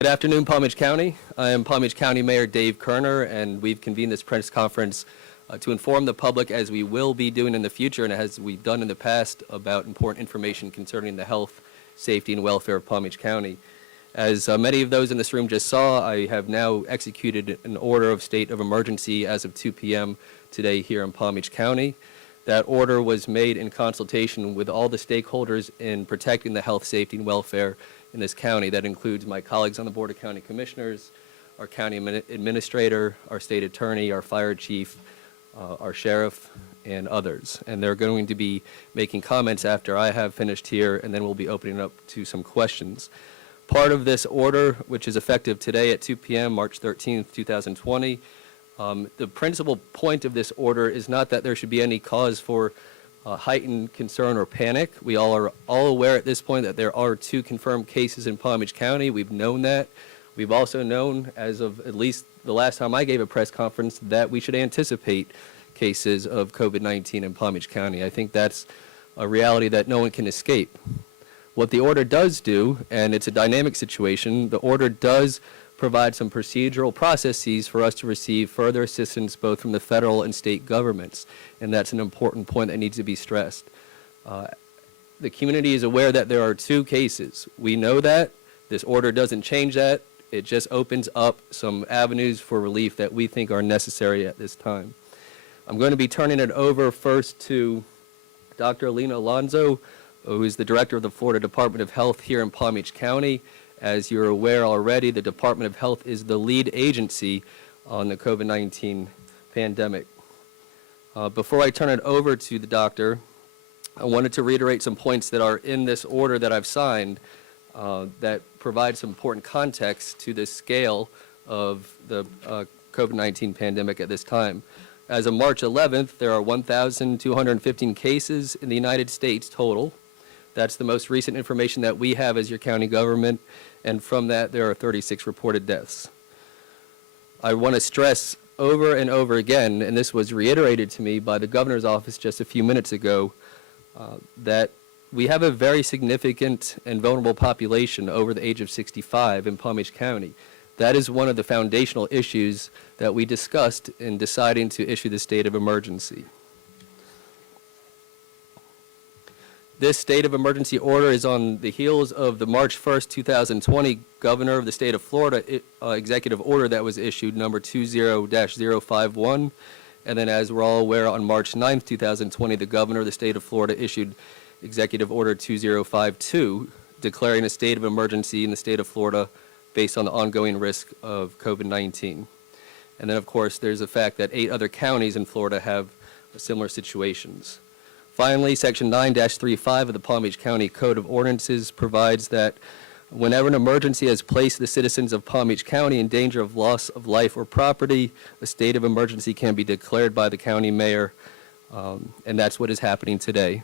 Good afternoon, Palm Beach County. I am Palm Beach County Mayor Dave Kerner, and we've convened this press conference to inform the public, as we will be doing in the future and as we've done in the past, about important information concerning the health, safety, and welfare of Palm Beach County. As many of those in this room just saw, I have now executed an order of state of emergency as of 2 p.m. today here in Palm Beach County. That order was made in consultation with all the stakeholders in protecting the health, safety, and welfare in this county. That includes my colleagues on the Board of County Commissioners, our county administrator, our state attorney, our fire chief, our sheriff, and others. And they're going to be making comments after I have finished here, and then we'll be opening up to some questions. Part of this order, which is effective today at 2 p.m., March 13th, 2020, the principal point of this order is not that there should be any cause for heightened concern or panic. We all are aware at this point that there are 2 confirmed cases in Palm Beach County. We've known that. We've also known, as of at least the last time I gave a press conference, that we should anticipate cases of COVID-19 in Palm Beach County. I think that's a reality that no one can escape. What the order does do, and it's a dynamic situation, the order does provide some procedural processes for us to receive further assistance both from the federal and state governments, and that's an important point that needs to be stressed. The community is aware that there are 2 cases. We know that. This order doesn't change that. It just opens up some avenues for relief that we think are necessary at this time. I'm going to be turning it over first to Dr. Alina Alonso, who is the director of the Florida Department of Health here in Palm Beach County. As you're aware already, the Department of Health is the lead agency on the COVID-19 pandemic. Before I turn it over to the doctor, I wanted to reiterate some points that are in this order that I've signed that provide some important context to the scale of the COVID-19 pandemic at this time. As of March 11th, there are 1,215 cases in the United States total. That's the most recent information that we have as your county government, and from that there are 36 reported deaths. I want to stress over and over again, and this was reiterated to me by the governor's office just a few minutes ago, that we have a very significant and vulnerable population over the age of 65 in Palm Beach County. That is one of the foundational issues that we discussed in deciding to issue the state of emergency. This state of emergency order is on the heels of the March 1st, 2020 governor of the state of Florida executive order that was issued, number 20-051. And then, as we're all aware, on March 9th, 2020, the governor of the state of Florida issued executive order 2052, declaring a state of emergency in the state of Florida based on the ongoing risk of COVID-19. And then, of course, there's the fact that 8 other counties in Florida have similar situations. Finally, Section 9-35 of the Palm Beach County Code of Ordinances provides that whenever an emergency has placed the citizens of Palm Beach County in danger of loss of life or property, a state of emergency can be declared by the county mayor, and that's what is happening today.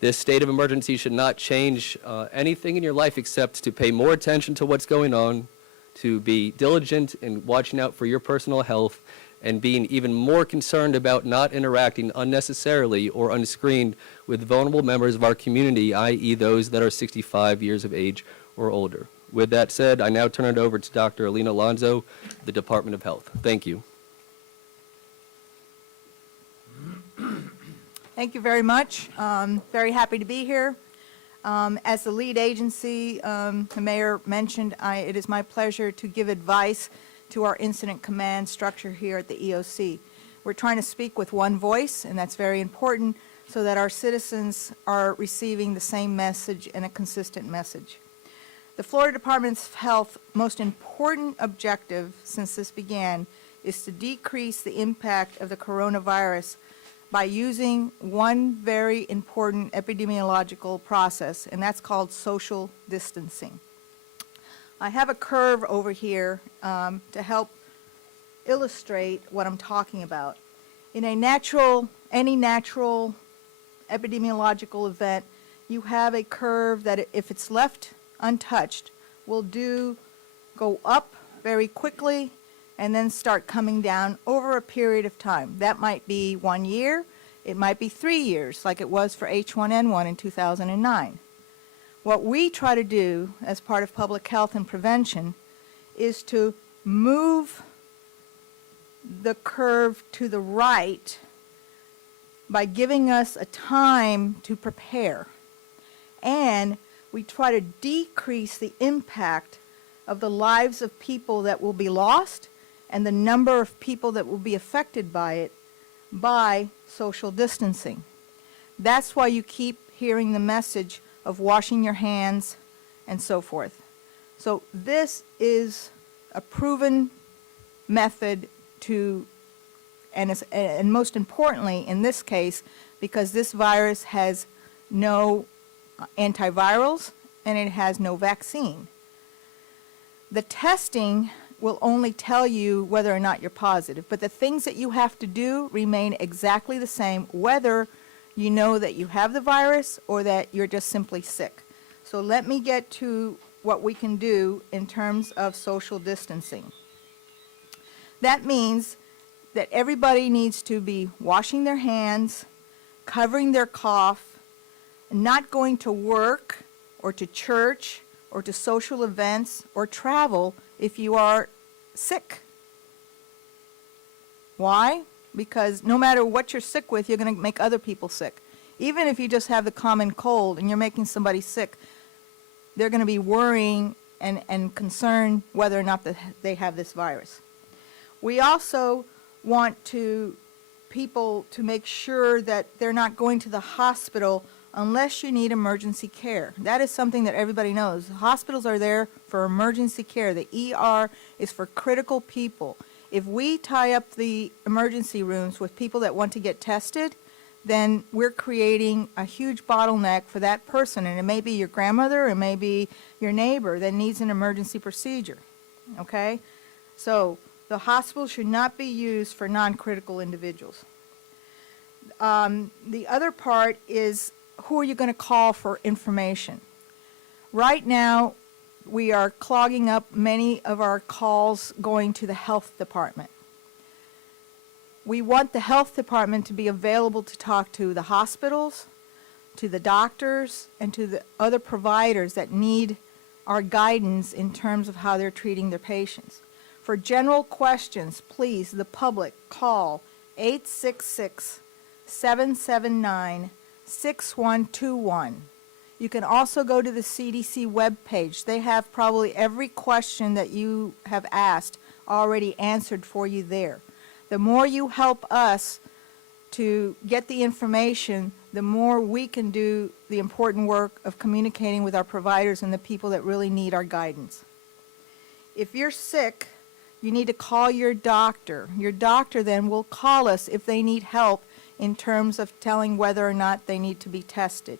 This state of emergency should not change anything in your life except to pay more attention to what's going on, to be diligent in watching out for your personal health, and being even more concerned about not interacting unnecessarily or unscreened with vulnerable members of our community, i.e. those that are 65 years of age or older. With that said, I now turn it over to Dr. Alina Alonso, the Department of Health. Thank you. Thank you very much. Very happy to be here. As the lead agency, the mayor mentioned, it is my pleasure to give advice to our incident command structure here at the EOC. We're trying to speak with one voice, and that's very important, so that our citizens are receiving the same message and a consistent message. The Florida Department of Health's most important objective since this began is to decrease the impact of the coronavirus by using one very important epidemiological process, and that's called social distancing. I have a curve over here to help illustrate what I'm talking about. In any natural epidemiological event, you have a curve that, if it's left untouched, will go up very quickly and then start coming down over a period of time. That might be 1 year, it might be 3 years, like it was for H1N1 in 2009. What we try to do as part of public health and prevention is to move the curve to the right by giving us a time to prepare. And we try to decrease the impact of the lives of people that will be lost and the number of people that will be affected by it by social distancing. That's why you keep hearing the message of washing your hands and so forth. So this is a proven method to, and most importantly in this case, because this virus has no antivirals and it has no vaccine. The testing will only tell you whether or not you're positive, but the things that you have to do remain exactly the same, whether you know that you have the virus or that you're just simply sick. So let me get to what we can do in terms of social distancing. That means that everybody needs to be washing their hands, covering their cough, not going to work or to church or to social events or travel if you are sick. Why? Because no matter what you're sick with, you're going to make other people sick. Even if you just have the common cold and you're making somebody sick, they're going to be worrying and concerned whether or not they have this virus. We also want people to make sure that they're not going to the hospital unless you need emergency care. That is something that everybody knows. Hospitals are there for emergency care. The ER is for critical people. If we tie up the emergency rooms with people that want to get tested, then we're creating a huge bottleneck for that person. And it may be your grandmother, it may be your neighbor that needs an emergency procedure. Okay? So the hospital should not be used for non-critical individuals. The other part is, who are you going to call for information? Right now, we are clogging up many of our calls going to the health department. We want the health department to be available to talk to the hospitals, to the doctors, and to the other providers that need our guidance in terms of how they're treating their patients. For general questions, please, the public, call 866-779-6121. You can also go to the CDC webpage. They have probably every question that you have asked already answered for you there. The more you help us to get the information, the more we can do the important work of communicating with our providers and the people that really need our guidance. If you're sick, you need to call your doctor. Your doctor then will call us if they need help in terms of telling whether or not they need to be tested.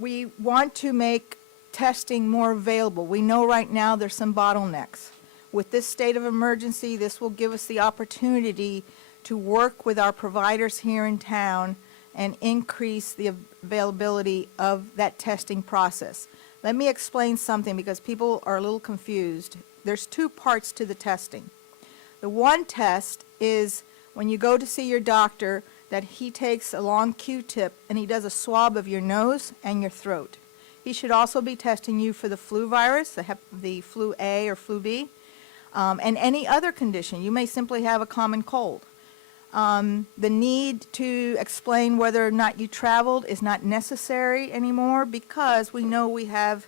We want to make testing more available. We know right now there's some bottlenecks. With this state of emergency, this will give us the opportunity to work with our providers here in town and increase the availability of that testing process. Let me explain something because people are a little confused. There's two parts to the testing. The one test is when you go to see your doctor, that he takes a long Q-tip and he does a swab of your nose and your throat. He should also be testing you for the flu virus, the flu A or flu B, and any other condition. You may simply have a common cold. The need to explain whether or not you traveled is not necessary anymore because we know we have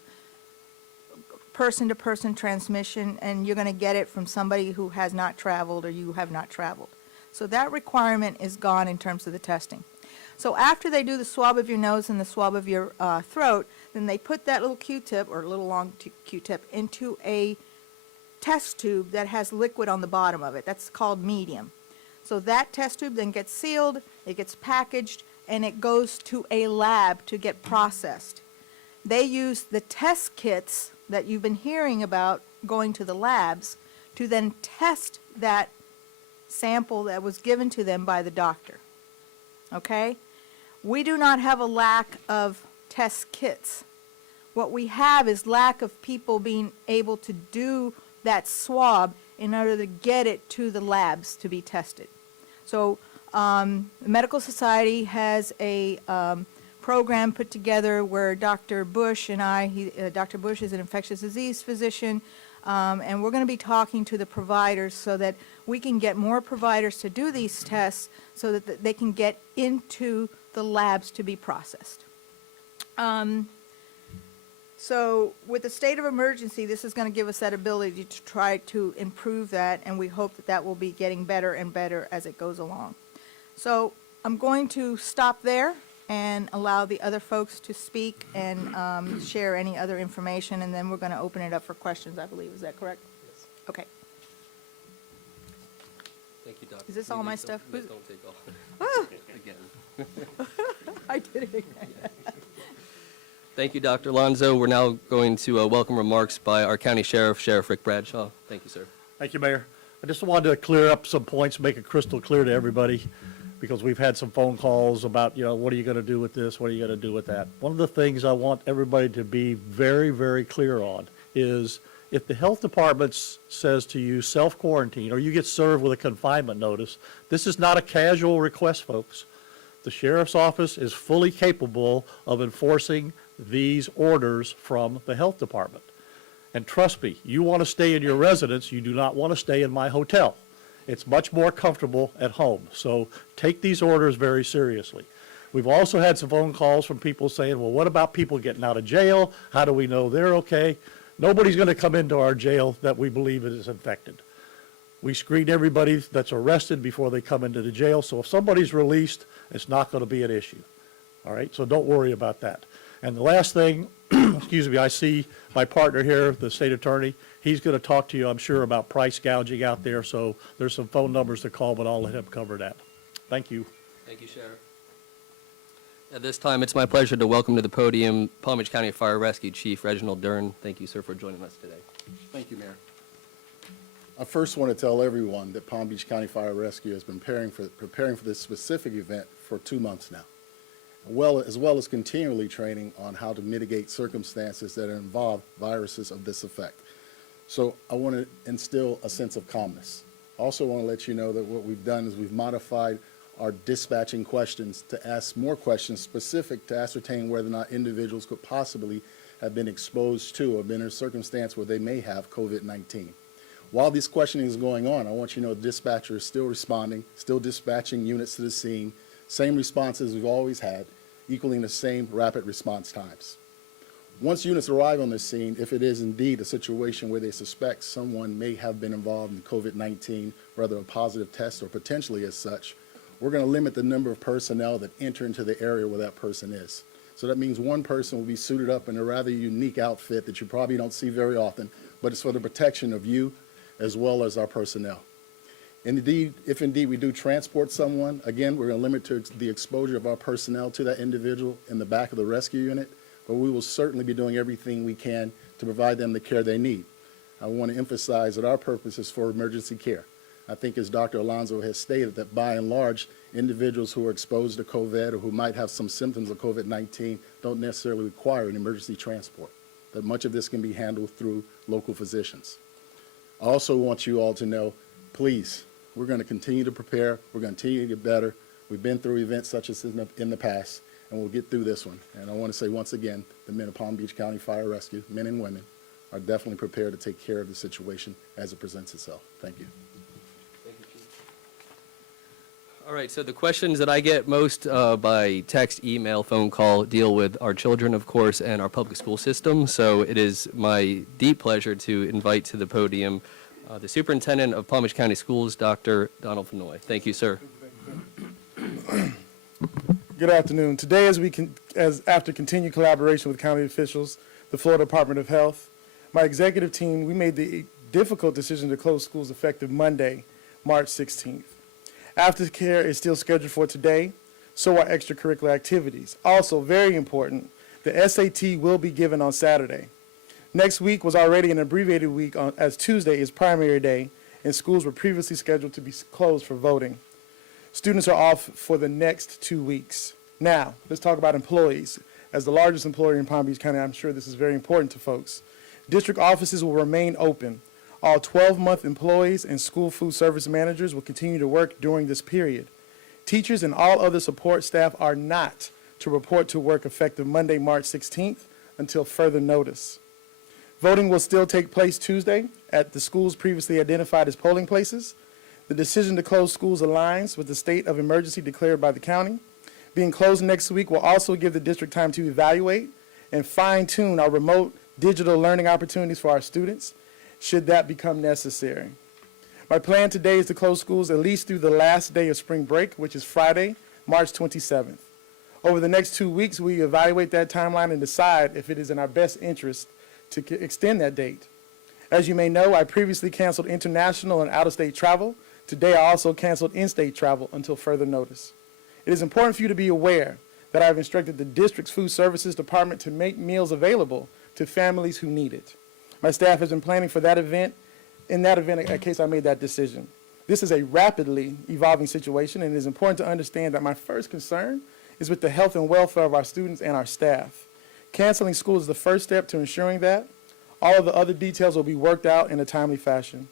person-to-person transmission and you're going to get it from somebody who has not traveled or you have not traveled. So that requirement is gone in terms of the testing. So after they do the swab of your nose and the swab of your throat, then they put that little Q-tip or little long Q-tip into a test tube that has liquid on the bottom of it. That's called medium. So that test tube then gets sealed, it gets packaged, and it goes to a lab to get processed. They use the test kits that you've been hearing about going to the labs to then test that sample that was given to them by the doctor. Okay? We do not have a lack of test kits. What we have is lack of people being able to do that swab in order to get it to the labs to be tested. So the Medical Society has a program put together where Dr. Bush and Dr. Bush is an infectious disease physician, and we're going to be talking to the providers so that we can get more providers to do these tests so that they can get into the labs to be processed. So with the state of emergency, this is going to give us that ability to try to improve that, and we hope that that will be getting better and better as it goes along. So I'm going to stop there and allow the other folks to speak and share any other information, and then we're going to open it up for questions, I believe. Is that correct? Yes. Okay. Thank you, Dr. Is this all my stuff? Don't take all. Ah, Again. I did it again. Thank you, Dr. Alonso. We're now going to welcome remarks by our County Sheriff, Sheriff Rick Bradshaw. Thank you, sir. Thank you, Mayor. I just wanted to clear up some points, make it crystal clear to everybody, because we've had some phone calls about, what are you going to do with this? What are you going to do with that? One of the things I want everybody to be very, very clear on is if the health department says to you self-quarantine or you get served with a confinement notice, this is not a casual request, folks. The sheriff's office is fully capable of enforcing these orders from the health department. And trust me, you want to stay in your residence, you do not want to stay in my hotel. It's much more comfortable at home. So take these orders very seriously. We've also had some phone calls from people saying, well, what about people getting out of jail? How do we know they're okay? Nobody's going to come into our jail that we believe is infected. We screen everybody that's arrested before they come into the jail. So if somebody's released, it's not going to be an issue. All right, so don't worry about that. And the last thing, excuse me, I see my partner here, the state attorney. He's going to talk to you, I'm sure, about price gouging out there. So there's some phone numbers to call, but I'll let him cover that. Thank you. Thank you, Sheriff. At this time, it's my pleasure to welcome to the podium Palm Beach County Fire Rescue Chief Reginald Dern. Thank you, sir, for joining us today. Thank you, Mayor. I first want to tell everyone that Palm Beach County Fire Rescue has been preparing for this specific event for 2 months now, as well as continually training on how to mitigate circumstances that involve viruses of this effect. So I want to instill a sense of calmness. I also want to let you know that what we've done is we've modified our dispatching questions to ask more questions specific to ascertain whether or not individuals could possibly have been exposed to or been in a circumstance where they may have COVID-19. While this questioning is going on, I want you to know the dispatcher is still responding, still dispatching units to the scene, same responses we've always had, equaling the same rapid response times. Once units arrive on the scene, if it is indeed a situation where they suspect someone may have been involved in COVID-19, whether a positive test or potentially as such, we're going to limit the number of personnel that enter into the area where that person is. So that means one person will be suited up in a rather unique outfit that you probably don't see very often, but it's for the protection of you as well as our personnel. Indeed, if indeed we do transport someone, again, we're going to limit the exposure of our personnel to that individual in the back of the rescue unit, but we will certainly be doing everything we can to provide them the care they need. I want to emphasize that our purpose is for emergency care. I think as Dr. Alonso has stated that by and large, individuals who are exposed to COVID or who might have some symptoms of COVID-19 don't necessarily require an emergency transport, that much of this can be handled through local physicians. I also want you all to know, please, we're going to continue to prepare. We're going to continue to get better. We've been through events such as in the past, and we'll get through this one. And I want to say once again, the men of Palm Beach County Fire Rescue, men and women, are definitely prepared to take care of the situation as it presents itself. Thank you. Thank you, Chief. All right, so the questions that I get most by text, email, phone call deal with our children, of course, and our public school system. So it is my deep pleasure to invite to the podium the Superintendent of Palm Beach County Schools, Dr. Donald Fenoy. Thank you, sir. Good afternoon. Today, after continued collaboration with county officials, the Florida Department of Health, my executive team, we made the difficult decision to close schools effective Monday, March 16th. Aftercare is still scheduled for today, so are extracurricular activities. Also, very important, the SAT will be given on Saturday. Next week was already an abbreviated week as Tuesday is primary day, and schools were previously scheduled to be closed for voting. Students are off for the next 2 weeks. Now, let's talk about employees. As the largest employer in Palm Beach County, I'm sure this is very important to folks. District offices will remain open. All 12-month employees and school food service managers will continue to work during this period. Teachers and all other support staff are not to report to work effective Monday, March 16th until further notice. Voting will still take place Tuesday at the schools previously identified as polling places. The decision to close schools aligns with the state of emergency declared by the county. Being closed next week will also give the district time to evaluate and fine-tune our remote digital learning opportunities for our students, should that become necessary. My plan today is to close schools at least through the last day of spring break, which is Friday, March 27th. Over the next 2 weeks, we evaluate that timeline and decide if it is in our best interest to extend that date. As you may know, I previously canceled international and out-of-state travel. Today, I also canceled in-state travel until further notice. It is important for you to be aware that I have instructed the district's food services department to make meals available to families who need it. My staff has been planning for that event, in case I made that decision. This is a rapidly evolving situation, and it is important to understand that my first concern is with the health and welfare of our students and our staff. Canceling school is the first step to ensuring that. All of the other details will be worked out in a timely fashion.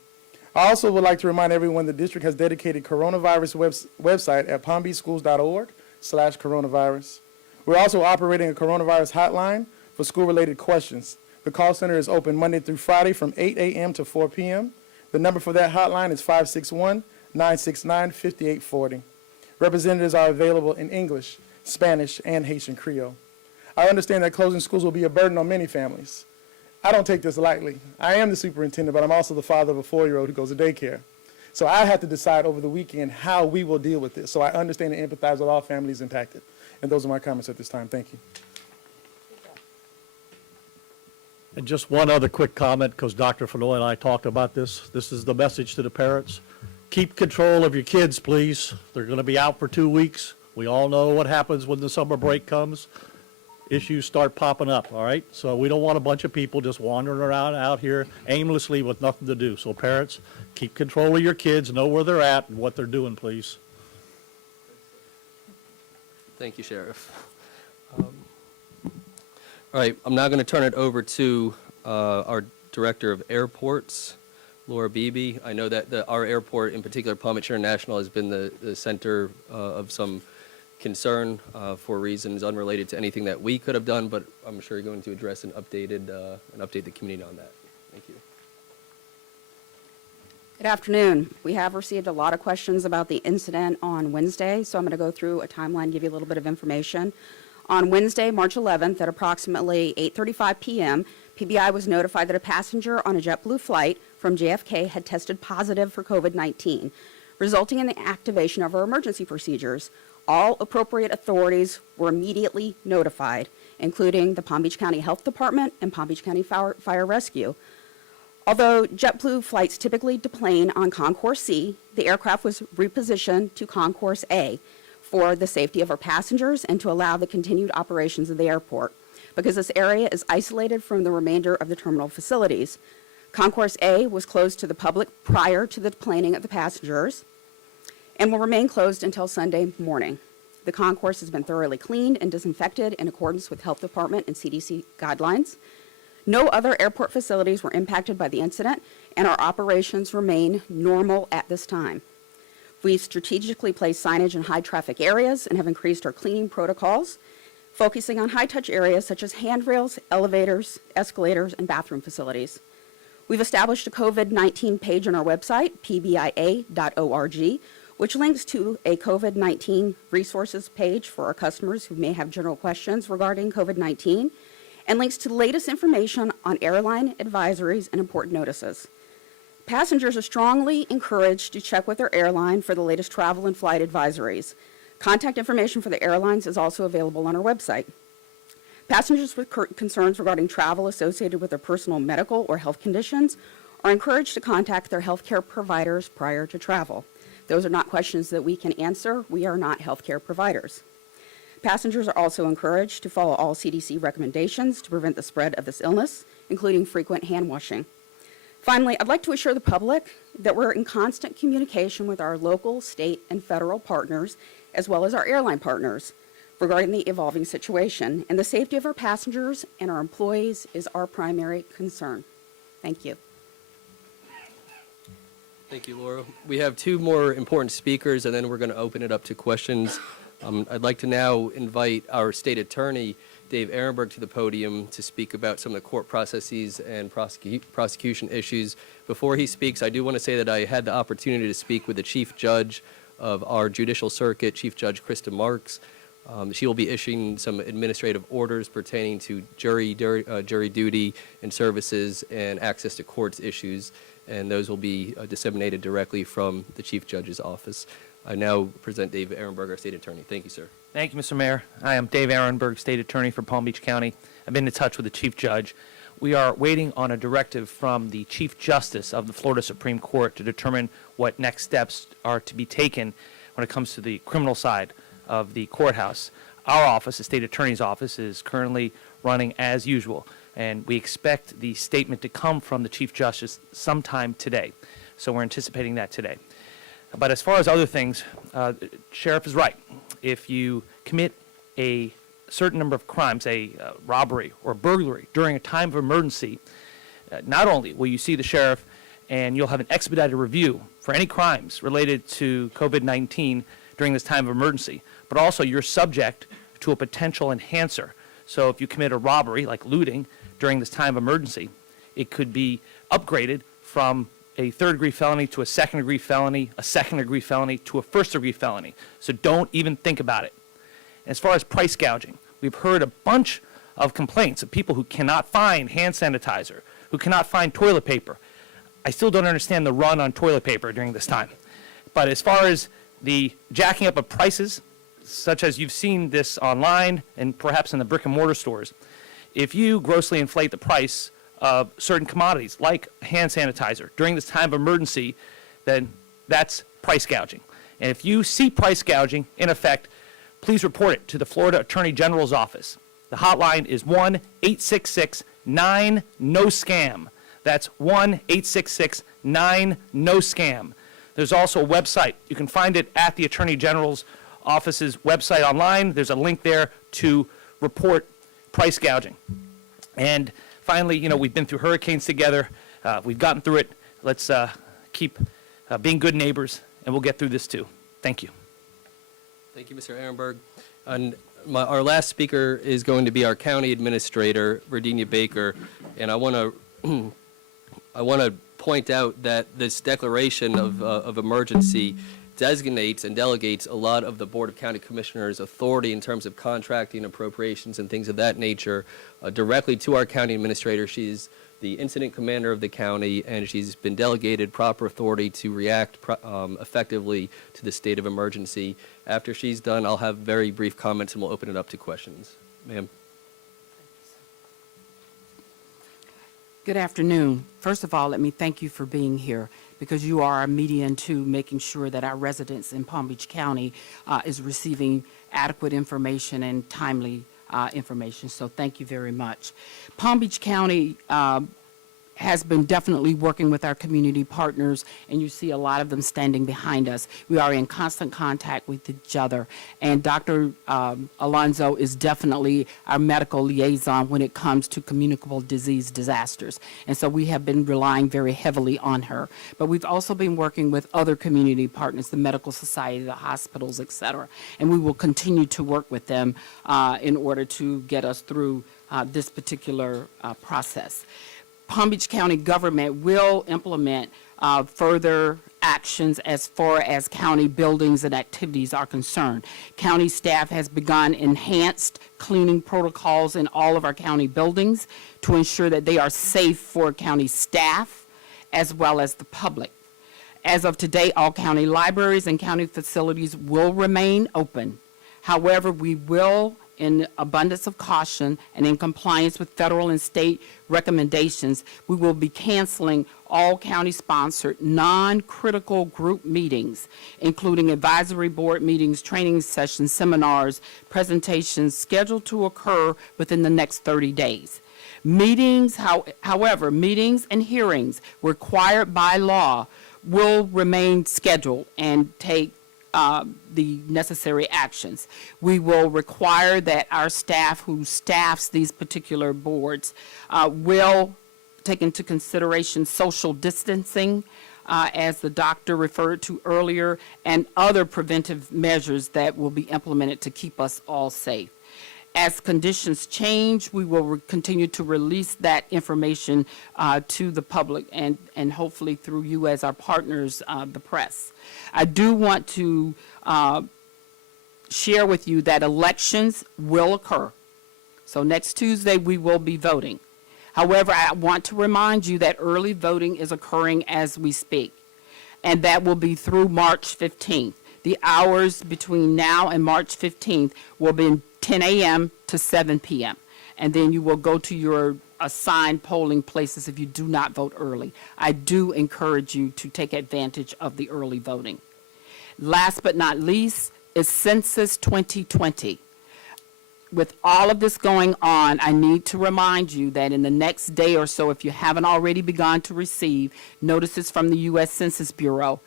I also would like to remind everyone the district has dedicated coronavirus website at palmbeachschools.org/coronavirus. We're also operating a coronavirus hotline for school-related questions. The call center is open Monday through Friday from 8 a.m. to 4 p.m. The number for that hotline is 561-969-5840. Representatives are available in English, Spanish, and Haitian Creole. I understand that closing schools will be a burden on many families. I don't take this lightly. I am the superintendent, but I'm also the father of a 4-year-old who goes to daycare. So I have to decide over the weekend how we will deal with this. So I understand and empathize with all families impacted. And those are my comments at this time. Thank you. And just one other quick comment, because Dr. Fenoy and I talked about this. This is the message to the parents. Keep control of your kids, please. They're going to be out for 2 weeks. We all know what happens when the summer break comes. Issues start popping up, all right? So we don't want a bunch of people just wandering around out here aimlessly with nothing to do. So parents, keep control of your kids, know where they're at and what they're doing, please. Thank you, Sheriff. All right, I'm now going to turn it over to our Director of Airports, Laura Beebe. I know that our airport, in particular Palm Beach International, has been the center of some concern for reasons unrelated to anything that we could have done, but I'm sure you're going to address and update the community on that. Thank you. Good afternoon. We have received a lot of questions about the incident on Wednesday, so I'm going to go through a timeline, give you a little bit of information. On Wednesday, March 11th, at approximately 8:35 p.m., PBI was notified that a passenger on a JetBlue flight from JFK had tested positive for COVID-19, resulting in the activation of our emergency procedures. All appropriate authorities were immediately notified, including the Palm Beach County Health Department and Palm Beach County Fire Rescue. Although JetBlue flights typically deplane on Concourse C, the aircraft was repositioned to Concourse A for the safety of our passengers and to allow the continued operations of the airport, because this area is isolated from the remainder of the terminal facilities. Concourse A was closed to the public prior to the deplaning of the passengers and will remain closed until Sunday morning. The concourse has been thoroughly cleaned and disinfected in accordance with Health Department and CDC guidelines. No other airport facilities were impacted by the incident, and our operations remain normal at this time. We've strategically placed signage in high-traffic areas and have increased our cleaning protocols, focusing on high-touch areas such as handrails, elevators, escalators, and bathroom facilities. We've established a COVID-19 page on our website, pbia.org, which links to a COVID-19 resources page for our customers who may have general questions regarding COVID-19, and links to the latest information on airline advisories and important notices. Passengers are strongly encouraged to check with their airline for the latest travel and flight advisories. Contact information for the airlines is also available on our website. Passengers with concerns regarding travel associated with their personal medical or health conditions are encouraged to contact their healthcare providers prior to travel. Those are not questions that we can answer. We are not healthcare providers. Passengers are also encouraged to follow all CDC recommendations to prevent the spread of this illness, including frequent hand washing. Finally, I'd like to assure the public that we're in constant communication with our local, state, and federal partners, as well as our airline partners, regarding the evolving situation, and the safety of our passengers and our employees is our primary concern. Thank you. Thank you, Laura. We have two more important speakers, and then we're going to open it up to questions. I'd like to now invite our state attorney, Dave Ehrenberg, to the podium to speak about some of the court processes and prosecution issues. Before he speaks, I do want to say that I had the opportunity to speak with the Chief Judge of our Judicial Circuit, Chief Judge Krista Marks. She will be issuing some administrative orders pertaining to jury duty and services and access to courts issues, and those will be disseminated directly from the Chief Judge's office. I now present Dave Ehrenberg, our State Attorney. Thank you, sir. Thank you, Mr. Mayor. I am Dave Ehrenberg, State Attorney for Palm Beach County. I've been in touch with the Chief Judge. We are waiting on a directive from the Chief Justice of the Florida Supreme Court to determine what next steps are to be taken when it comes to the criminal side of the courthouse. Our office, the State Attorney's Office, is currently running as usual, and we expect the statement to come from the Chief Justice sometime today. So we're anticipating that today. But as far as other things, Sheriff is right. If you commit a certain number of crimes, a robbery or burglary during a time of emergency, not only will you see the sheriff and you'll have an expedited review for any crimes related to COVID-19 during this time of emergency, but also you're subject to a potential enhancer. So if you commit a robbery, like looting, during this time of emergency, it could be upgraded from a third-degree felony to a second-degree felony, a second-degree felony to a first-degree felony. So don't even think about it. As far as price gouging, we've heard a bunch of complaints of people who cannot find hand sanitizer, who cannot find toilet paper. I still don't understand the run on toilet paper during this time. But as far as the jacking up of prices, such as you've seen this online and perhaps in the brick and mortar stores, if you grossly inflate the price of certain commodities like hand sanitizer during this time of emergency, then that's price gouging. And if you see price gouging in effect, please report it to the Florida Attorney General's office. The hotline is 1-866-9-NO-SCAM. That's 1-866-9-NO-SCAM. There's also a website. You can find it at the Attorney General's office's website online. There's a link there to report price gouging. And finally, we've been through hurricanes together. We've gotten through it. Let's keep being good neighbors, and we'll get through this too. Thank you. Thank you, Mr. Ehrenberg. And our last speaker is going to be our County Administrator, Virginia Baker. And I want to point out that this declaration of emergency designates and delegates a lot of the Board of County Commissioners' authority in terms of contracting, appropriations, and things of that nature directly to our county administrator. She's the incident commander of the county, and she's been delegated proper authority to react effectively to the state of emergency. After she's done, I'll have very brief comments, and we'll open it up to questions. Ma'am. Good afternoon. First of all, let me thank you for being here, because you are a median to making sure that our residents in Palm Beach County is receiving adequate information and timely information. So thank you very much. Palm Beach County has been definitely working with our community partners, and you see a lot of them standing behind us. We are in constant contact with each other, and Dr. Alonzo is definitely our medical liaison when it comes to communicable disease disasters, and so we have been relying very heavily on her. But we've also been working with other community partners, the medical society, the hospitals, et cetera, and we will continue to work with them in order to get us through this particular process. Palm Beach County government will implement further actions as far as county buildings and activities are concerned. County staff has begun enhanced cleaning protocols in all of our county buildings to ensure that they are safe for county staff as well as the public. As of today, all county libraries and county facilities will remain open. However, we will, in abundance of caution and in compliance with federal and state recommendations, we will be canceling all county-sponsored non-critical group meetings, including advisory board meetings, training sessions, seminars, presentations scheduled to occur within the next 30 days. Meetings, however, meetings and hearings required by law will remain scheduled and take the necessary actions. We will require that our staff who staffs these particular boards will take into consideration social distancing as the doctor referred to earlier, and other preventive measures that will be implemented to keep us all safe. As conditions change, we will continue to release that information to the public and hopefully through you as our partners, the press. I do want to share with you that elections will occur. So next Tuesday, we will be voting. However, I want to remind you that early voting is occurring as we speak, and that will be through March 15th. The hours between now and March 15th will be 10 a.m. to 7 p.m. And then you will go to your assigned polling places if you do not vote early. I do encourage you to take advantage of the early voting. Last but not least is Census 2020. With all of this going on, I need to remind you that in the next day or so, if you haven't already begun to receive notices from the U.S. Census Bureau,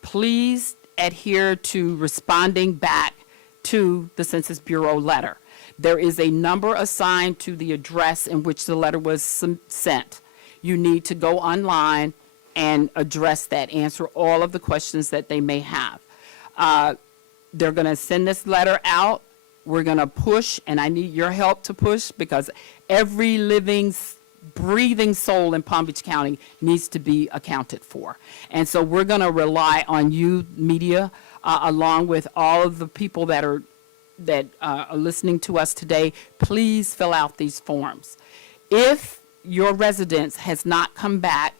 please adhere to responding back to the Census Bureau letter. There is a number assigned to the address in which the letter was sent. You need to go online and address that, answer all of the questions that they may have. They're going to send this letter out. We're going to push, and I need your help to push, because every living, breathing soul in Palm Beach County needs to be accounted for. And so we're going to rely on you, media, along with all of the people that are listening to us today. Please fill out these forms. If your residence has not come back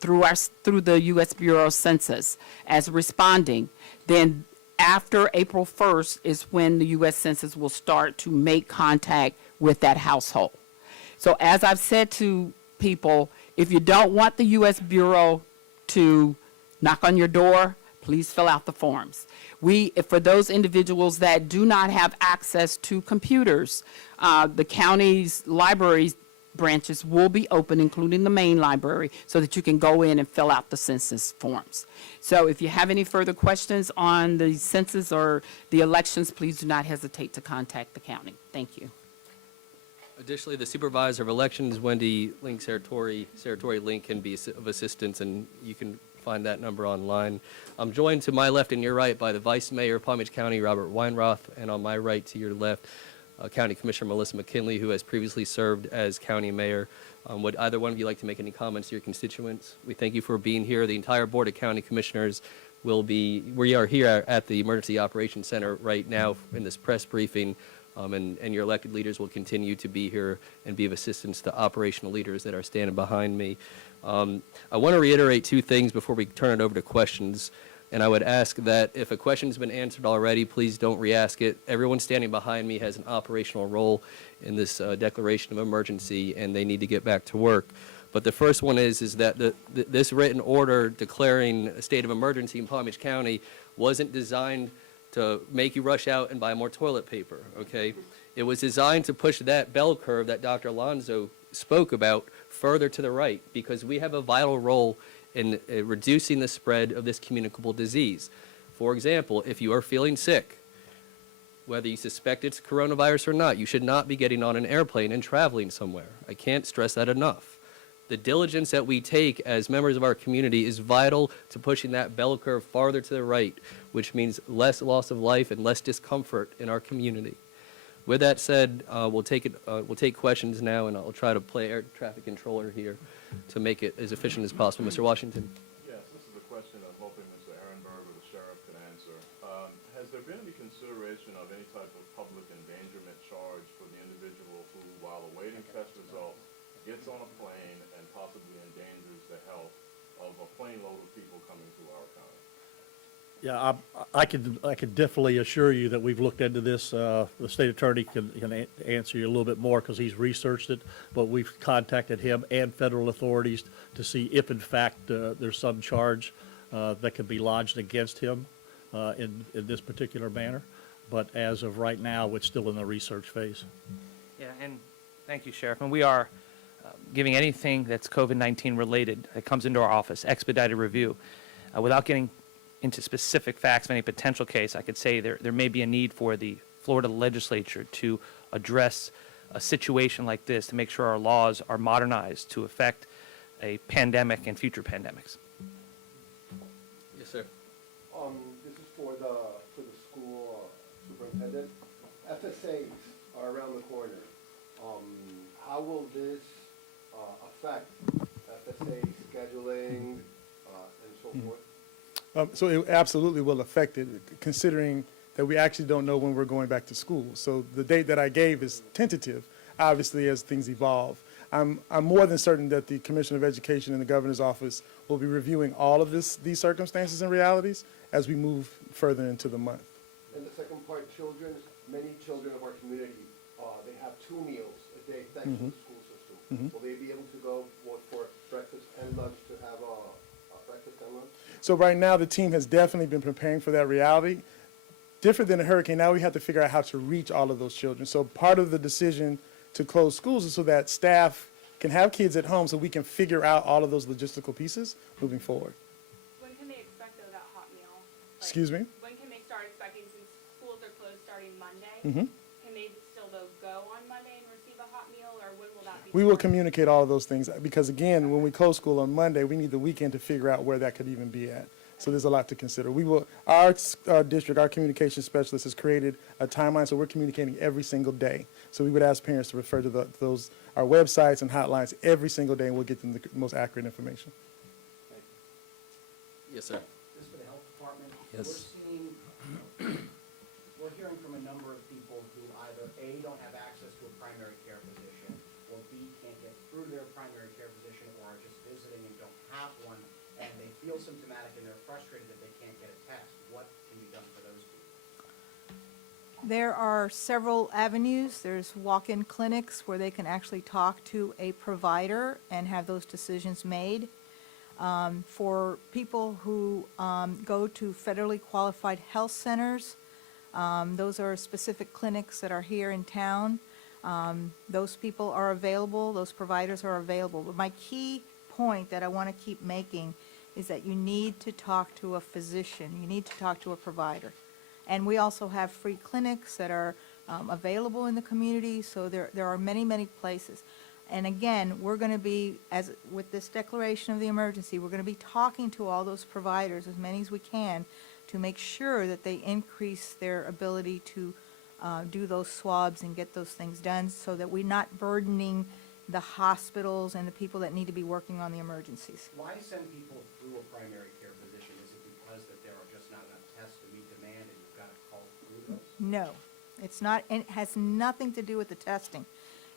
through the U.S. Bureau of Census as responding, then after April 1st is when the U.S. Census will start to make contact with that household. So as I've said to people, if you don't want the U.S. Bureau to knock on your door, please fill out the forms. For those individuals that do not have access to computers, the county's library branches will be open, including the main library, so that you can go in and fill out the census forms. So if you have any further questions on the census or the elections, please do not hesitate to contact the county. Thank you. Additionally, the Supervisor of Elections, Wendy Link Saratori Link, can be of assistance, and you can find that number online. I'm joined to my left and your right by the Vice Mayor of Palm Beach County, Robert Weinroth, and on my right to your left, County Commissioner Melissa McKinley, who has previously served as County Mayor. Would either one of you like to make any comments to your constituents? We thank you for being here. The entire Board of County Commissioners we are here at the Emergency Operations Center right now in this press briefing, and your elected leaders will continue to be here and be of assistance to operational leaders that are standing behind me. I want to reiterate two things before we turn it over to questions. And I would ask that if a question's been answered already, please don't re-ask it. Everyone standing behind me has an operational role in this declaration of emergency, and they need to get back to work. But the first one is that this written order declaring a state of emergency in Palm Beach County wasn't designed to make you rush out and buy more toilet paper, okay? It was designed to push that bell curve that Dr. Alonso spoke about further to the right, because we have a vital role in reducing the spread of this communicable disease. For example, if you are feeling sick, whether you suspect it's coronavirus or not, you should not be getting on an airplane and traveling somewhere. I can't stress that enough. The diligence that we take as members of our community is vital to pushing that bell curve farther to the right, which means less loss of life and less discomfort in our community. With that said, we'll take questions now, and I'll try to play air traffic controller here to make it as efficient as possible. Mr. Washington. Yes, this is a question I'm hoping Mr. Ehrenberg or the sheriff can answer. Has there been any consideration of any type of public endangerment charge for the individual who, while awaiting test results, gets on a plane and possibly endangers the health of a plane load of people coming through our county? Yeah, I could definitely assure you that we've looked into this. The state attorney can answer you a little bit more because he's researched it, but we've contacted him and federal authorities to see if, in fact, there's some charge that could be lodged against him in this particular manner. But as of right now, it's still in the research phase. Yeah, and thank you, Sheriff. And we are giving anything that's COVID-19 related that comes into our office expedited review. Without getting into specific facts of any potential case, I could say there may be a need for the Florida legislature to address a situation like this to make sure our laws are modernized to affect a pandemic and future pandemics. This is for the school superintendent. FSAs are around the corner. How will this affect FSA scheduling and so forth? So it absolutely will affect it, considering that we actually don't know when we're going back to school. So the date that I gave is tentative, obviously, as things evolve. I'm more than certain that the Commissioner of Education and the Governor's Office will be reviewing all of these circumstances and realities as we move further into the month. And the second part, many children of our community, they have 2 meals a day thanks to the school system. Will they be able to go for breakfast and lunch to have a breakfast and lunch? So right now, the team has definitely been preparing for that reality. Different than a hurricane, now we have to figure out how to reach all of those children. So part of the decision to close schools is so that staff can have kids at home so we can figure out all of those logistical pieces moving forward. When can they expect, though, that hot meal? Excuse me? When can they start expecting, since schools are closed starting Monday? Mhm. Can they still, though, go on Monday and receive a hot meal, or when will that be? We will determined? communicate all of those things because, again, when we close school on Monday, we need the weekend to figure out where that could even be at. So there's a lot to consider. Our district, our communication specialist has created a timeline, so we're communicating every single day. So we would ask parents to refer to our websites and hotlines every single day, and we'll get them the most accurate information. Yes, sir. This for the health department. Yes. We're hearing from a number of people who either A, don't have access to a primary care physician, or B, can't get through their primary care physician, or are just visiting and don't have one, and they feel symptomatic and they're frustrated that they can't get a test. What can be done for those people? There are several avenues. There's walk-in clinics where they can actually talk to a provider and have those decisions made. For people who go to federally qualified health centers, those are specific clinics that are here in town. Those people are available, those providers are available. But my key point that I want to keep making is that you need to talk to a physician, you need to talk to a provider. And we also have free clinics that are available in the community, so there are many, many places. And again, we're going to be, with this declaration of the emergency, we're going to be talking to all those providers, as many as we can, to make sure that they increase their ability to do those swabs and get those things done, so that we're not burdening the hospitals and the people that need to be working on the emergencies. Why send people through a primary care physician? Is it because that there are just not enough tests to meet demand and you've got to call through those? No, it's not, and it has nothing to do with the testing.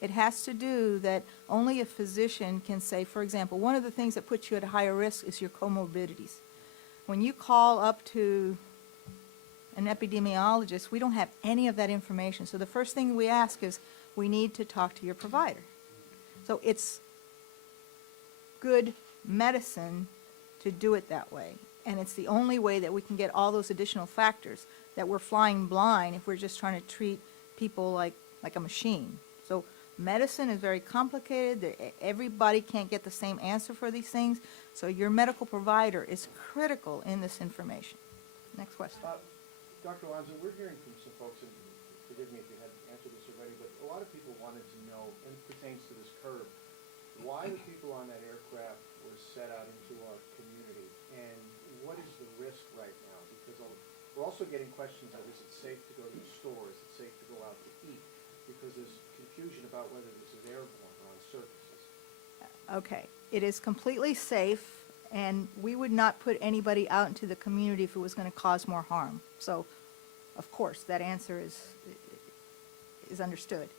It has to do that only a physician can say, for example, one of the things that puts you at a higher risk is your comorbidities. When you call up to an epidemiologist, we don't have any of that information. So the first thing we ask is, we need to talk to your provider. So it's good medicine to do it that way. And it's the only way that we can get all those additional factors, that we're flying blind if we're just trying to treat people like a machine. So medicine is very complicated. Everybody can't get the same answer for these things. So your medical provider is critical in this information. Next question. Dr. Alonso, we're hearing from some folks, and forgive me if you had answered this already, but a lot of people wanted to know, and it pertains to this curve, why the people on that aircraft were set out into our community, and what is the risk right now? Because we're also getting questions of, is it safe to go to the store? Is it safe to go out to eat? Because there's confusion about whether this is airborne or on surfaces. Okay, it is completely safe, and we would not put anybody out into the community if it was going to cause more harm. So, of course, that answer is understood.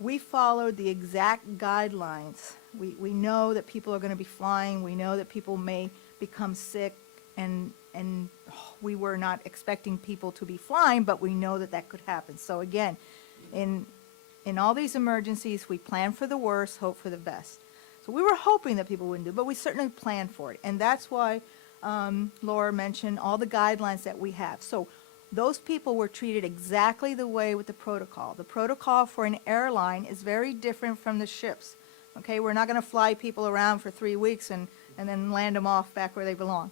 We followed the exact guidelines. We know that people are going to be flying. We know that people may become sick, and we were not expecting people to be flying, but we know that that could happen. So again, in all these emergencies, we plan for the worst, hope for the best. So we were hoping that people wouldn't do, but we certainly planned for it. And that's why Laura mentioned all the guidelines that we have. So those people were treated exactly the way with the protocol. The protocol for an airline is very different from the ships. Okay, we're not going to fly people around for 3 weeks and then land them off back where they belong.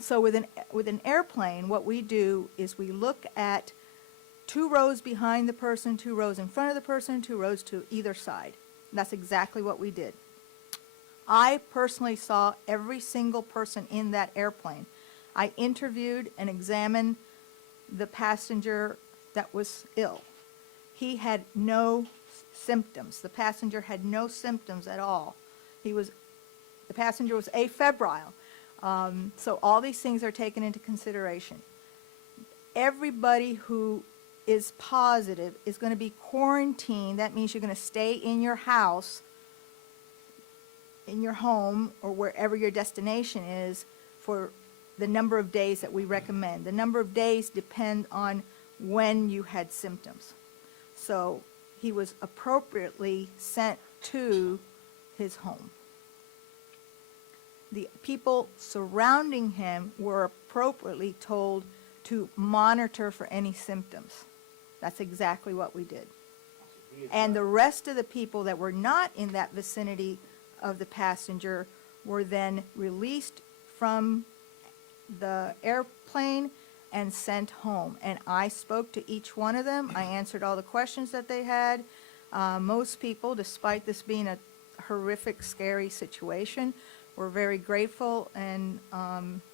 So with an airplane, what we do is we look at 2 rows behind the person, 2 rows in front of the person, 2 rows to either side. And that's exactly what we did. I personally saw every single person in that airplane. I interviewed and examined the passenger that was ill. He had no symptoms. The passenger had no symptoms at all. The passenger was afebrile. So all these things are taken into consideration. Everybody who is positive is going to be quarantined. That means you're going to stay in your house, in your home, or wherever your destination is for the number of days that we recommend. The number of days depend on when you had symptoms. So he was appropriately sent to his home. The people surrounding him were appropriately told to monitor for any symptoms. That's exactly what we did. And the rest of the people that were not in that vicinity of the passenger were then released from the airplane and sent home. And I spoke to each one of them. I answered all the questions that they had. Most people, despite this being a horrific, scary situation, were very grateful and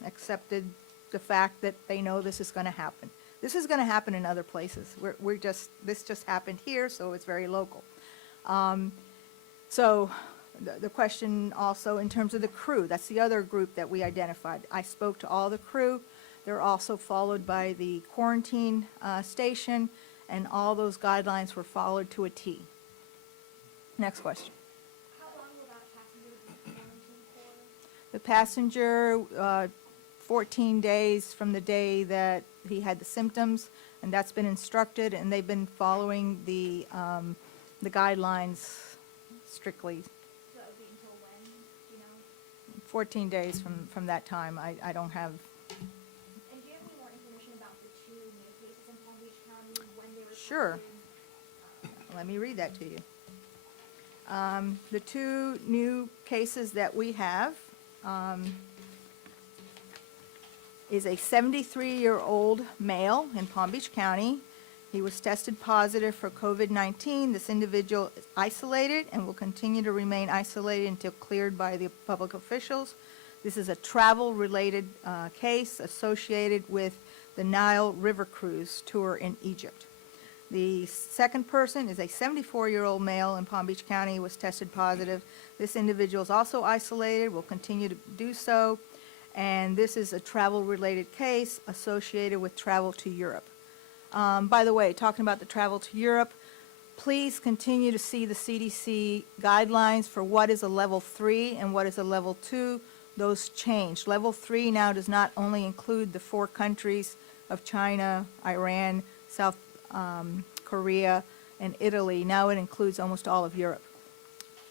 accepted the fact that they know this is going to happen. This is going to happen in other places. This just happened here, so it's very local. So the question also in terms of the crew, that's the other group that we identified. I spoke to all the crew. They're also followed by the quarantine station, and all those guidelines were followed to a T. Next question. How long will that passenger be quarantined for? The passenger, 14 days from the day that he had the symptoms, and that's been instructed, and they've been following the guidelines strictly. So it would be until when, do you know? 14 days from that time. I don't have, And do you have any more information about the two new cases in Palm Beach County, when they were Sure. posted? let me read that to you. The two new cases that we have is a 73-year-old male in Palm Beach County. He was tested positive for COVID-19. This individual is isolated and will continue to remain isolated until cleared by the public officials. This is a travel-related case associated with the Nile River Cruise tour in Egypt. The second person is a 74-year-old male in Palm Beach County, was tested positive. This individual is also isolated, will continue to do so, and this is a travel-related case associated with travel to Europe. By the way, talking about the travel to Europe, please continue to see the CDC guidelines for what is a level 3 and what is a level 2. Those changed. Level 3 now does not only include the 4 countries of China, Iran, South Korea, and Italy. Now it includes almost all of Europe.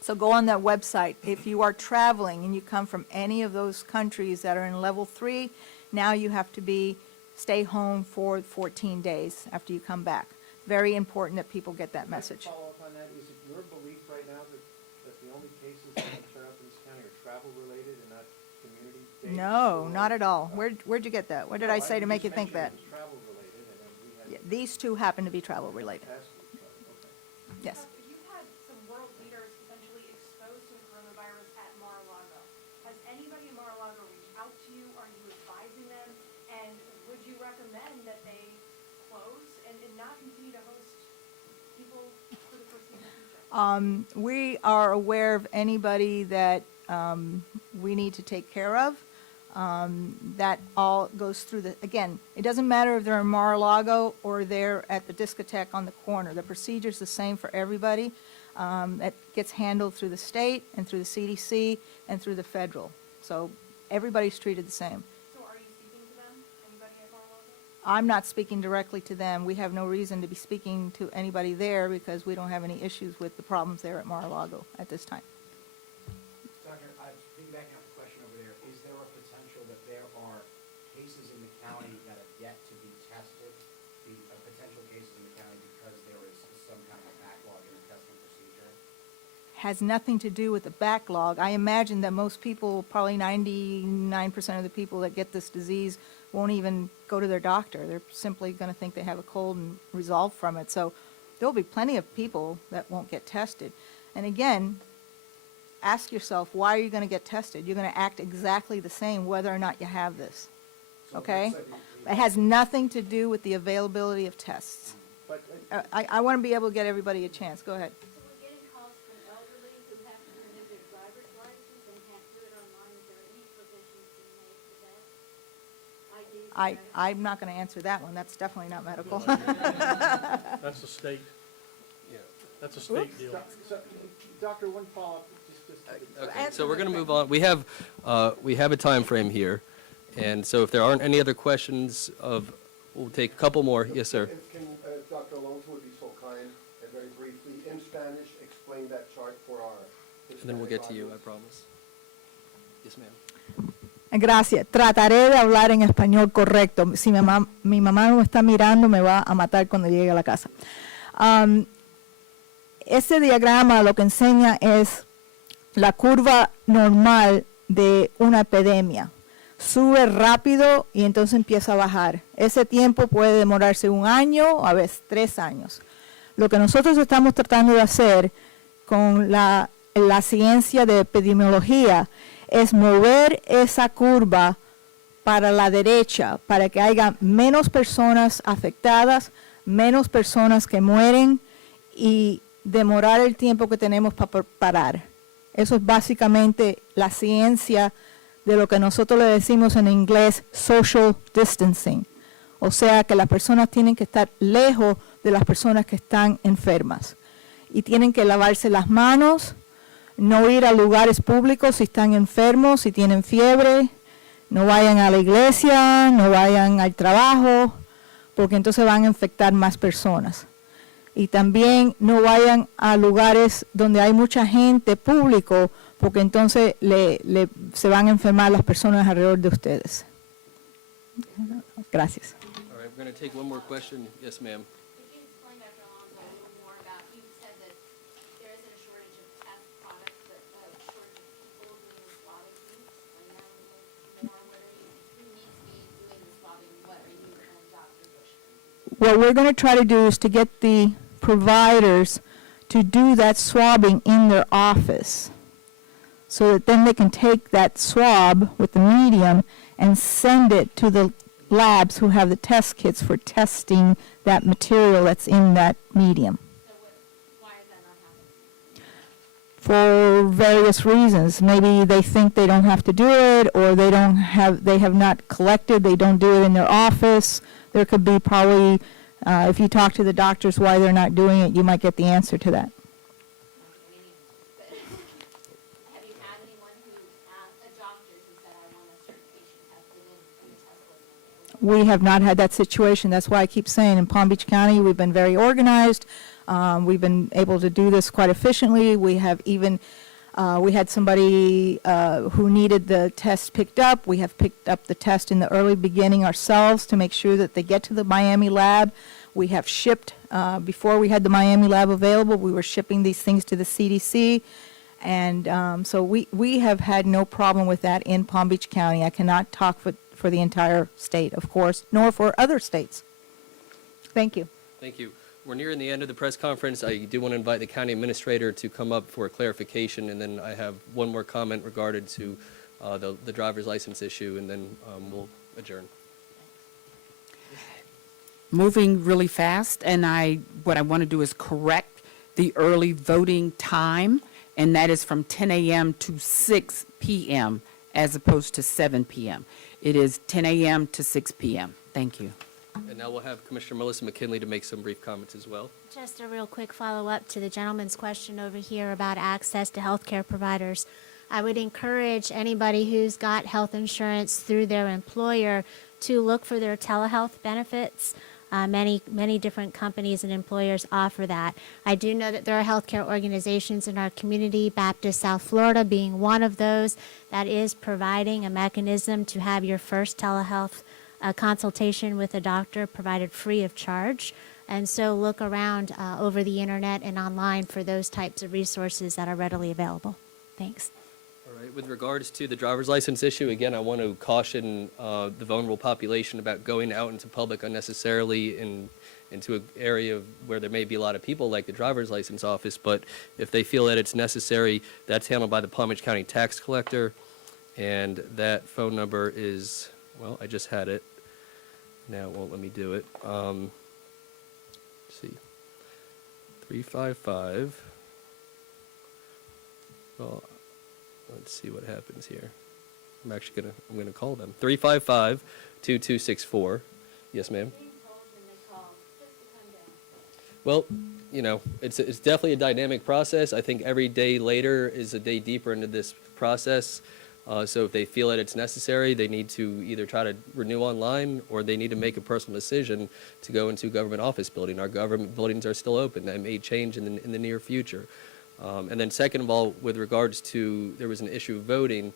So go on that website. If you are traveling and you come from any of those countries that are in level 3, now you have to stay home for 14 days after you come back. Very important that people get that message. Follow up on that, is it your belief right now that the only cases that turn up in this county are travel related and not community-based? No, or- not at all. Where'd you get that? What did I say to make you think that? It was travel related, and then we had. Yeah, these two happen to be travel related. Okay. Yes. You've had some world leaders potentially exposed to the coronavirus at Mar-a-Lago. Has anybody in Mar-a-Lago reached out to you? Are you advising them? And would you recommend that they close and not continue to host people for the foreseeable future? We are aware of anybody that we need to take care of. That all goes through again, it doesn't matter if they're in Mar-a-Lago or they're at the discotheque on the corner. The procedure's the same for everybody. It gets handled through the state and through the CDC and through the federal. So everybody's treated the same. So are you speaking to them? Anybody at Mar-a-Lago? I'm not speaking directly to them. We have no reason to be speaking to anybody there because we don't have any issues with the problems there at Mar-a-Lago at this time. Doctor, piggybacking off the question over there, is there a potential that there are cases in the county that have yet to be tested, potential cases in the county because there is some kind of backlog in the testing procedure? Has nothing to do with the backlog. I imagine that most people, probably 99% of the people that get this disease won't even go to their doctor. They're simply going to think they have a cold and resolve from it. So there'll be plenty of people that won't get tested. And again, ask yourself, why are you going to get tested? You're going to act exactly the same whether or not you have this. okay? It has nothing to do with the availability of tests. But I want to be able to get everybody a chance. Go ahead. So we're getting calls from elderly who have to renew their driver's license and can't do it online. Is there any provisions being made for that? IDs? I'm not going to answer that one. That's definitely not medical. That's a state, Yeah. that's a state deal. So, Doctor, one follow-up, Okay, so we're going to move on. We have a time frame here, and so if there aren't any other questions we'll take a couple more. Yes, sir. Can Dr. Alonso would be so kind and very briefly, in Spanish, explain that chart for our And then we'll get to you, I Hispanic promise. Yes, ma'am. Gracias. Trataré de hablar en español correcto. Si mi mamá no me está mirando, me va a matar cuando llegue a la casa. Este diagrama lo que enseña es la curva normal de una epidemia. Sube rápido y entonces empieza a bajar. Ese tiempo puede demorarse 1 año o a veces 3 años. Lo que nosotros estamos tratando de hacer con la ciencia de epidemiología es mover esa curva para la derecha, para que haya menos personas afectadas, menos personas que mueren y demorar el tiempo que tenemos para parar. Eso es básicamente la ciencia de lo que nosotros le decimos en inglés social distancing. O sea que las personas tienen que estar lejos de las personas que están enfermas. Y tienen que lavarse las manos, no ir a lugares públicos si están enfermos, si tienen fiebre, no vayan a la iglesia, no vayan al trabajo, porque entonces van a infectar más personas. Y también no vayan a lugares donde hay mucha gente público, porque entonces se van a enfermar las personas alrededor de ustedes. Gracias. All right, we're going to take one more question. Yes, ma'am. Could you explain, Dr. Alonso, a little more about, you said that there isn't a shortage of test products, but a shortage of people doing the swabbing. Can you explain that a little more? Who needs to be doing the swabbing? What are you and Dr. Bush? What we're going to try to do is to get the providers to do that swabbing in their office, so that then they can take that swab with the medium and send it to the labs who have the test kits for testing that material that's in that medium. Why is that not happening? For various reasons. Maybe they think they don't have to do it, or they have not collected, they don't do it in their office. There could be probably, if you talk to the doctors why they're not doing it, you might get the answer to that. But have you had anyone who, a doctor who said, I want a certain patient tested and the test wasn't available? We have not had that situation. That's why I keep saying in Palm Beach County, we've been very organized. We've been able to do this quite efficiently. We have even, we had somebody who needed the test picked up. We have picked up the test in the early beginning ourselves to make sure that they get to the Miami lab. We have shipped, before we had the Miami lab available, we were shipping these things to the CDC. And so we have had no problem with that in Palm Beach County. I cannot talk for the entire state, of course, nor for other states. Thank you. Thank you. We're nearing the end of the press conference. I do want to invite the county administrator to come up for a clarification, and then I have one more comment regarding to the driver's license issue, and then we'll adjourn. Moving really fast, and what I want to do is correct the early voting time, and that is from 10 a.m. to 6 p.m. as opposed to 7 p.m. It is 10 a.m. to 6 p.m. Thank you. And now we'll have Commissioner Melissa McKinley to make some brief comments as well. Just a real quick follow-up to the gentleman's question over here about access to healthcare providers. I would encourage anybody who's got health insurance through their employer to look for their telehealth benefits. Many different companies and employers offer that. I do know that there are healthcare organizations in our community, Baptist South Florida being one of those, that is providing a mechanism to have your first telehealth consultation with a doctor provided free of charge. And so look around over the internet and online for those types of resources that are readily available. Thanks. All right. With regards to the driver's license issue, again, I want to caution the vulnerable population about going out into public unnecessarily into an area where there may be a lot of people, like the driver's license office. But if they feel that it's necessary, that's handled by the Palm Beach County tax collector, and that phone number is Well, I just had it. Now it won't let me do it. Let's see. 355. Well, let's see what happens here. I'm gonna call them. 355-2264. Yes, ma'am. Well, it's definitely a dynamic process. I think every day later is a day deeper into this process. So if they feel that it's necessary, they need to either try to renew online or they need to make a personal decision to go into government office building. Our government buildings are still open. That may change in the near future. And then second of all, with regards to, there was an issue of voting,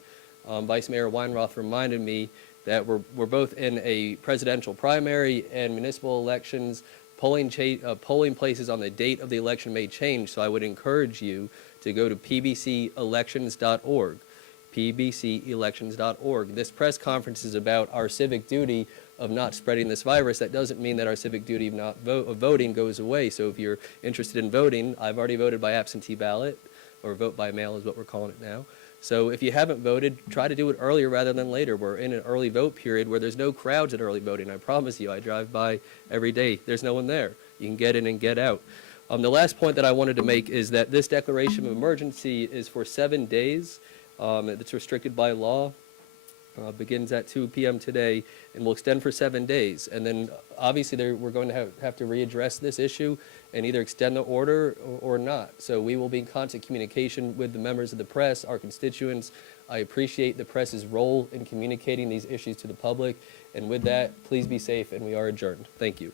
Vice Mayor Weinroth reminded me that we're both in a presidential primary and municipal elections. Polling places on the date of the election may change, so I would encourage you to go to pbcelections.org. pbcelections.org. This press conference is about our civic duty of not spreading this virus. That doesn't mean that our civic duty of not voting goes away. So if you're interested in voting, I've already voted by absentee ballot, or vote by mail is what we're calling it now. So if you haven't voted, try to do it earlier rather than later. We're in an early vote period where there's no crowds at early voting. I promise you, I drive by every day. There's no one there. You can get in and get out. The last point that I wanted to make is that this declaration of emergency is for 7 days. It's restricted by law. Begins at 2 p.m. today and will extend for 7 days. And then obviously we're going to have to readdress this issue and either extend the order or not. So we will be in constant communication with the members of the press, our constituents. I appreciate the press's role in communicating these issues to the public. And with that, please be safe, and we are adjourned. Thank you.